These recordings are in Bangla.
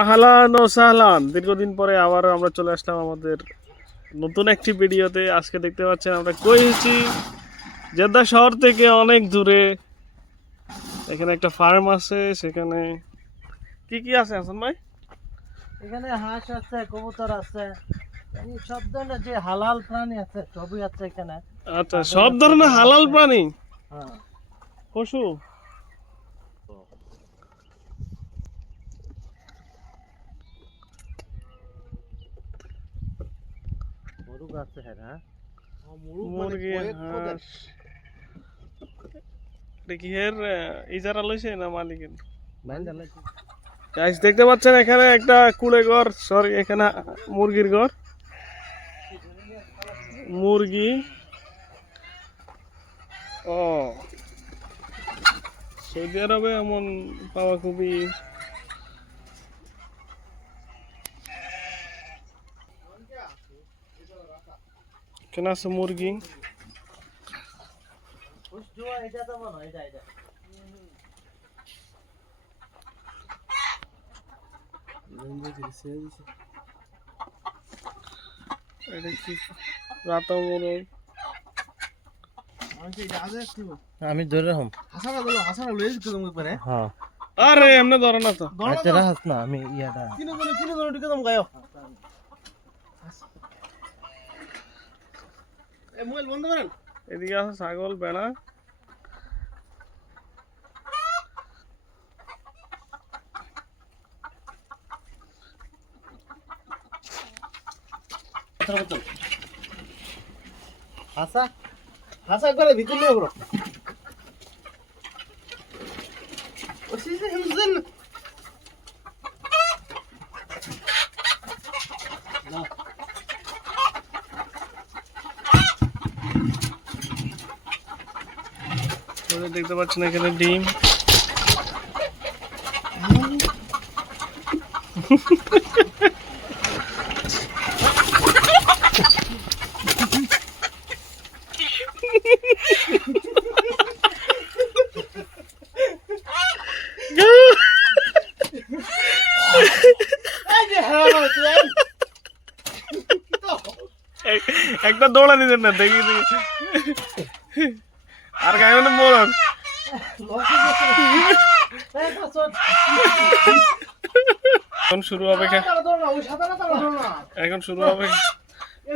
আহলান ও সাহলান, দীর্ঘদিন পরে আবার আমরা চলে আসলাম আমাদের নতুন একটি ভিডিওতে। আজকে দেখতে পাচ্ছেন আমরা কই হয়েছি, জেদ্দা শহর থেকে অনেক দূরে। এখানে একটা ফার্ম আছে, সেখানে কি কি আছে হাসান ভাই? এখানে হাঁস আছে, কবুতর আছে, এই সব ধরনের যে হালাল প্রাণী আছে সবই আছে এখানে। আচ্ছা, সব ধরনের হালাল প্রাণী, হ্যাঁ, পশু। মুরগ আছে। হ্যাঁ, মুরগি, হাঁস। এটা কি এর ইজারা লইছে না মালিকের? গাইস দেখতে পাচ্ছেন এখানে একটা কুড়ে ঘর, সরি এখানে মুরগির ঘর। মুরগি, ও সৌদি আরবে এমন পাওয়া খুবই। এখানে আছে মুরগি। এটা কি রাতা মোরগ? আমি ধরে রাখুন। হ্যাঁ, আরে এমনি ধরে না তো। আচ্ছা রাখাস না, আমি ইয়াটা এদিকে আছে ছাগল, বেড়া। হাসা হাসা করে ভিতরে নিয়ে বড় ওসিসে হিমজেন দেখতে পাচ্ছেন এখানে ডিম। একটা দৌড়া দিতেন না, দেখি দেখি আর গায়ে মানে মোরগ। এখন শুরু হবে, এখন শুরু হবে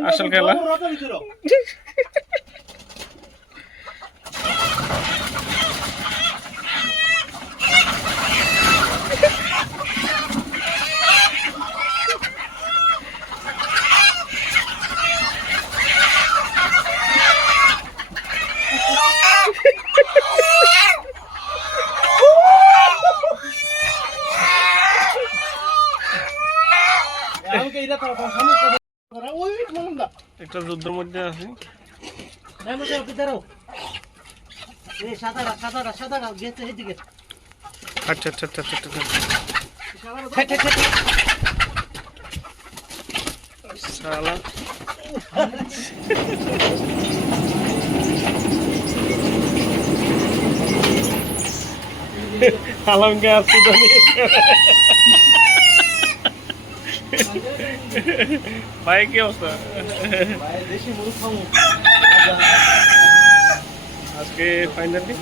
আসল খেলা। একটা যুদ্ধের মধ্যে আছে। আচ্ছা আচ্ছা আচ্ছা আচ্ছা শালা আলমকে আসছি তো ভাই, কি অবস্থা? আজকে ফাইনালি